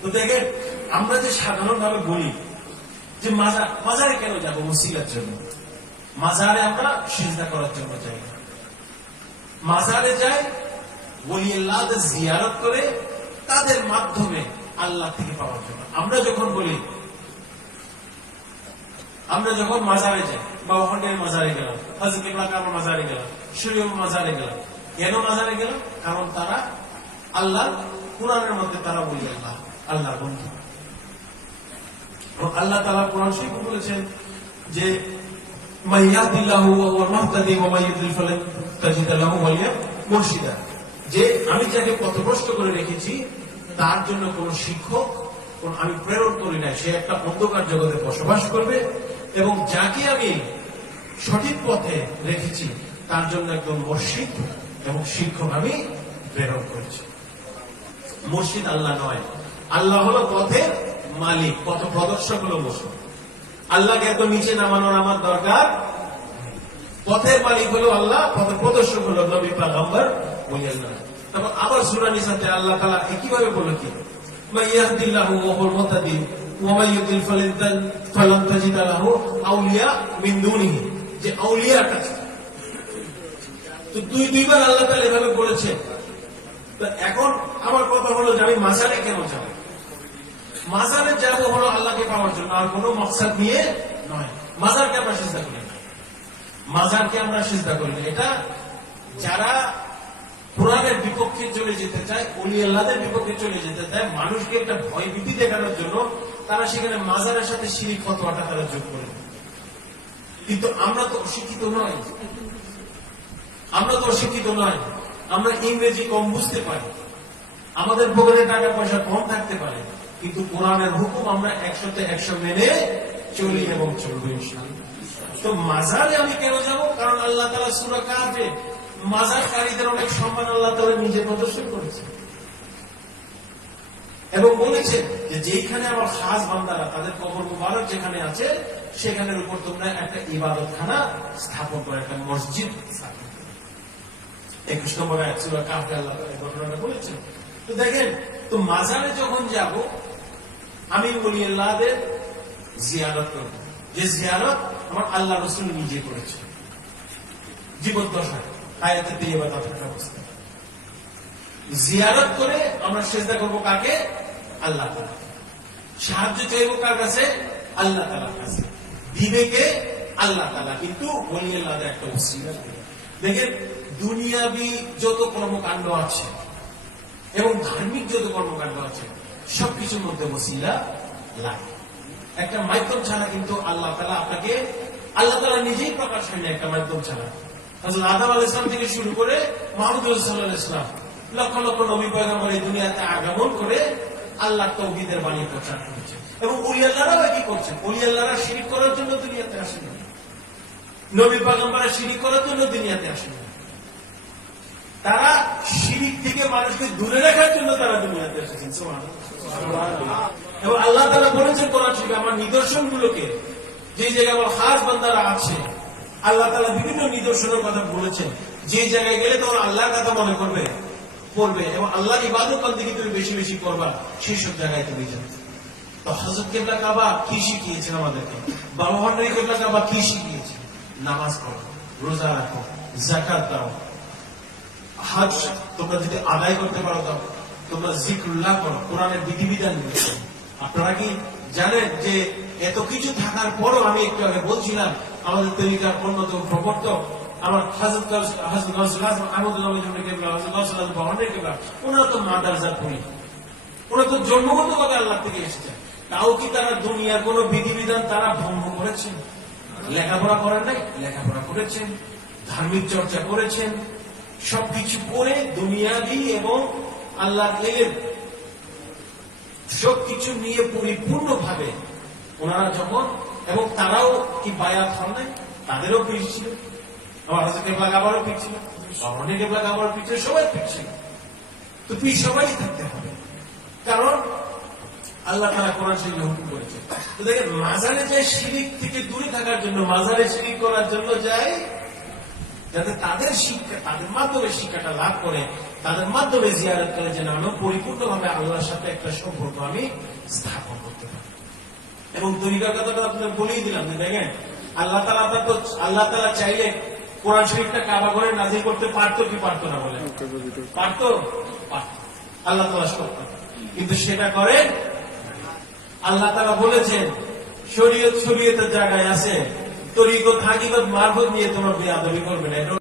তো দেখেন আমরা যে সাধারণভাবে বলি যে মাজারে কেন যাবো? ওসিলার জন্য। মাজারে আমরা সিজদা করার জন্য যাই না, মাজারে যাই ওলি আল্লাহদের জিয়ারত করে তাদের মাধ্যমে আল্লাহ থেকে পাওয়ার জন্য। আমরা যখন মাজারে যাই, বাবা হন্ডের মাজারে গেলাম, হযরত কিবলা কাবার মাজারে গেলাম, শরীয়ত মাজারে গেলাম, কেন মাজারে গেলাম? কারণ তারা আল্লাহ, কোরআনের মধ্যে তারা বলি আল্লাহর বন্ধু। আল্লাহ তাআলা কোরআন শরীফে বলেছেন যে মান ইয়াহদিল্লাহু ওয়া হুয়াল মুহতাদি ওয়া মান ইউদ্লিল ফালান তাজিদ লাহু ওয়ালিয়া মুরশিদা, যে আমি যাকে পথভ্রষ্ট করে রেখেছি তার জন্য কোন শিক্ষক আমি প্রেরণ করি না, সে একটা অন্ধকার জগতে বসবাস করবে, এবং যাকে আমি সঠিক পথে রেখেছি তার জন্য একজন মুর্শিদ এবং শিক্ষক আমি প্রেরণ করেছি। মুর্শিদ আল্লাহ নয়, আল্লাহ হলো পথের মালিক, পথ প্রদর্শক হলো মুর্শিদ। আল্লাহকে এত নিচে নামানোর আমার দরকার। পথের মালিক হলো আল্লাহ, পথ প্রদর্শক হলো নবী পয়গম্বর ওলি আল্লাহ। তারপর আবার সূরা নিসাতে আল্লাহ তাআলা একইভাবে বলে কি মান ইয়াহদিল্লাহু ওয়া হুয়াল মুহতাদি ওয়া মান ইউদ্লিল ফালান তাজিদ লাহু আউলিয়া মিন দুনিহি, যে আউলিয়ার কাছে। তো দুইবার আল্লাহ তাআলা এভাবে বলেছে। তো এখন আমার কথা হলো যে আমি মাজারে কেন যাব? মাজারে যাব হলো আল্লাহকে পাওয়ার জন্য, আর কোনো মাকসাদ নিয়ে নয়। মাজারকে আমরা সিজদা করি না, মাজারকে আমরা সিজদা করি না। এটা যারা কোরআনের বিপক্ষে চলে যেতে চায়, ওলি আল্লাহদের বিপক্ষে চলে যেতে চায়, মানুষকে একটা ভয় ভীতি দেখানোর জন্য তারা সেখানে মাজারের সাথে শিরিক ফতোয়াটা তারা যোগ করে। কিন্তু আমরা তো অশিক্ষিত নয়, আমরা ইংরেজি কম বুঝতে পারি, আমাদের পকেটে টাকা পয়সা কম থাকতে পারে, কিন্তু কোরআনের হুকুম আমরা 100তে 100 মেনে চলি এবং চলবো ইনশাআল্লাহ। তো মাজারে আমি কেন যাব? কারণ আল্লাহ তাআলা সূরা কাহফে মাজারকারীদের অনেক সম্মান আল্লাহ তাআলা নিজে প্রদর্শন করেছে এবং বলেছেন যে যেখানে আমার খাস বান্দারা তাদের কবর মুবারক যেখানে আছে সেখানের উপর তোমরা একটা ইবাদতখানা স্থাপন করে, একটা মসজিদ স্থাপন করে। 21 নম্বর আয়াত সূরা কাহফে আল্লাহ তাআলা এই ঘটনাটা বলেছেন। তো দেখেন, তো মাজারে যখন যাব আমি ওলি আল্লাহদের জিয়ারত করব, যে জিয়ারত আমার আল্লাহ রাসূল নিজে করেছে জীবদ্দশায়, হায়াতে তৈয়বা থাকা অবস্থায়। জিয়ারত করে আমরা সিজদা করব কাকে? আল্লাহ তাআলা। সাহায্য চাইব কার কাছে? আল্লাহ তাআলার কাছে। দিবে কে? আল্লাহ তাআলা। কিন্তু ওলি আল্লাহদের একটা ওসিলা। দেখেন, দুনিয়াবি যত কর্মকাণ্ড আছে এবং ধার্মিক যত কর্মকাণ্ড আছে সবকিছুর মধ্যে ওসিলা লাগে। একটা মাধ্যম ছাড়া কিন্তু আল্লাহ তাআলা নিজেই প্রকাশ হয় না, একটা মাধ্যম ছাড়া। হযরত আদম আলাইহিস সালাম থেকে শুরু করে মুহাম্মদ সাল্লাল্লাহু আলাইহি ওয়াসাল্লাম লক্ষ লক্ষ নবী পয়গম্বর এই দুনিয়াতে আগমন করে আল্লাহর তাওহীদের বাণী প্রচার করেছে। এবং ওলি আল্লাহরাও একই করছেন। ওলি আল্লাহরা শিরিক করার জন্য দুনিয়াতে আসেন না, নবী পয়গম্বররা শিরিক করার জন্য দুনিয়াতে আসেন না, তারা শিরিক থেকে মানুষকে দূরে রাখার জন্য তারা দুনিয়াতে এসেছেন। সুবহানাল্লাহ। এবং আল্লাহ তাআলা বলেছেন কোরআন শরীফে আমার নিদর্শনগুলোকে, যে জায়গায় আমার খাস বান্দারা আছে আল্লাহ তাআলা বিভিন্ন নিদর্শনের কথা বলেছেন, যে জায়গায় গেলে তোমার আল্লাহর কথা মনে পড়বে এবং আল্লাহর ইবাদত বন্দেগী তুমি বেশি বেশি করবা, সেই সব জায়গায় তুমি যাবে। তো হযরত কিবলা কাবা কি শিখিয়েছেন আমাদেরকে? বাবা হন্ডের কিবলা কাবা কি শিখিয়েছেন? নামাজ পড়ো, রোজা রাখো, যাকাত দাও, হজ তোমরা যদি আদায় করতে পারো দাও, তোমরা জিকরুল্লাহ করো, কোরআনের বিধিবিধান নিয়েছো। আপনারা কি জানেন যে এত কিছু থাকার পরও, আমি একটু আগে বলছিলাম আমাদের তরিকার অন্যতম প্রবর্তক আমার হযরত গাউসুল আজম আহমদুল্লাহ কিবলা, হযরত গাউসুল আজম বাহনের কিবলা, ওনারা তো মাদ্রাসার পড়ি, ওনারা তো জন্মগতভাবে আল্লাহ থেকে এসেছেন। তাও কি তারা দুনিয়ার কোন বিধিবিধান তারা ভঙ্গ করেছেন? লেখাপড়া করেন নাই, লেখাপড়া করেছেন, ধার্মিক চর্চা করেছেন, সবকিছু করে দুনিয়াবি এবং আল্লাহর এলেম সবকিছু নিয়ে পরিপূর্ণভাবে ওনারা যখন, এবং তারাও কি বায়াত হন নাই, তাদেরও পীর ছিল, আমার হযরত কিবলা কাবারও পীর ছিল, অনেক কিবলা কাবারও পীর ছিল, সবাই পীর ছিল। তো পীর সবাই থাকতে হবে, কারণ আল্লাহ তাআলা কোরআন শরীফে হুকুম করেছে। তো দেখেন, মাজারে যায় শিরিক থেকে দূরে থাকার জন্য, মাজারে শিরিক করার জন্য যায় যাতে তাদের শিক্ষা, তাদের মাধ্যমে শিক্ষাটা লাভ করে, তাদের মাধ্যমে জিয়ারত করে, যেন আমি পরিপূর্ণভাবে আল্লাহর সাথে একটা সম্পর্ক আমি স্থাপন করতে পারি। এবং তরিকার কথাটা আপনার বলেই দিলাম যে দেখেন, আল্লাহ তাআলা চাইলে কোরআন শরীফটা কাবা ঘরে নাজিল করতে পারতো কি পারতো না? বলে পারতো, আল্লাহ তাআলা সব পারত, কিন্তু সেটা করে আল্লাহ তাআলা বলেছেন শরীয়তের জায়গায় আছে, তরিকত হাকিকত মারফত নিয়ে তোমরা বেয়াদবি করবে না।